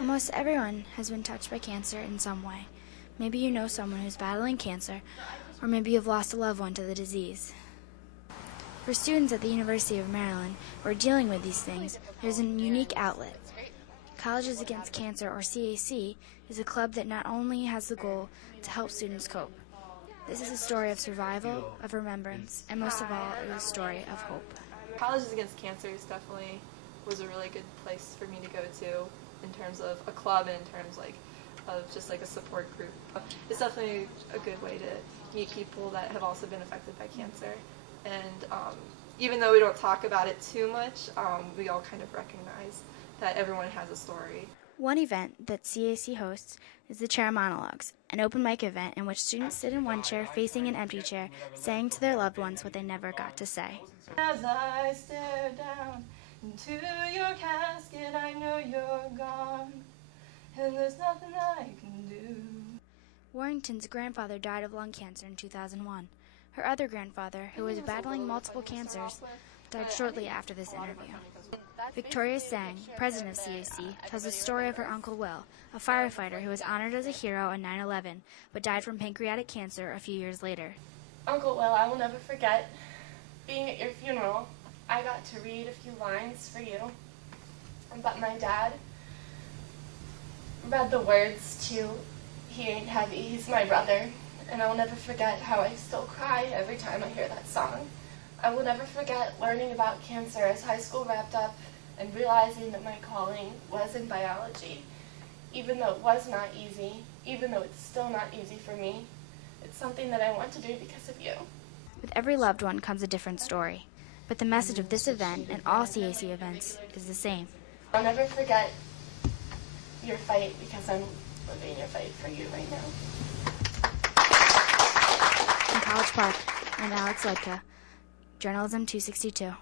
Almost everyone has been touched by cancer in some way. Maybe you know someone who's battling cancer, or maybe you've lost a loved one to the disease. For students at the University of Maryland who are dealing with these things, there's a unique outlet. Colleges Against Cancer, or CAC, is a club that not only has the goal to help students cope. This is a story of survival, of remembrance, and most of all, it is a story of hope. Colleges Against Cancer definitely was a really good place for me to go to in terms of a club and in terms of just like a support group. It's definitely a good way to meet people that have also been affected by cancer. And even though we don't talk about it too much, we all kind of recognize that everyone has a story. One event that CAC hosts is the Chair Monologues, an open mic event in which students sit in one chair facing an empty chair, saying to their loved ones what they never got to say. As I stare down into your casket, I know you're gone, and there's nothing I can do. Warrington's grandfather died of lung cancer in 2001. Her other grandfather, who was battling multiple cancers, died shortly after this interview. Victoria Sang, president of CAC, tells the story of her Uncle Will, a firefighter who was honored as a hero on 9/11, but died from pancreatic cancer a few years later. Uncle Will, I will never forget being at your funeral. I got to read a few lines for you, but my dad read the words to He Ain't Heavy, He's My Brother, and I will never forget how I still cry every time I hear that song. I will never forget learning about cancer as high school wrapped up and realizing that my calling was in biology. Even though it was not easy, even though it's still not easy for me, it's something that I want to do because of you. With every loved one comes a different story, but the message of this event and all CAC events is the same. I'll never forget your fight because I'm living your fight for you right now. In College Park, I'm Alex Ludka, Journalism 262.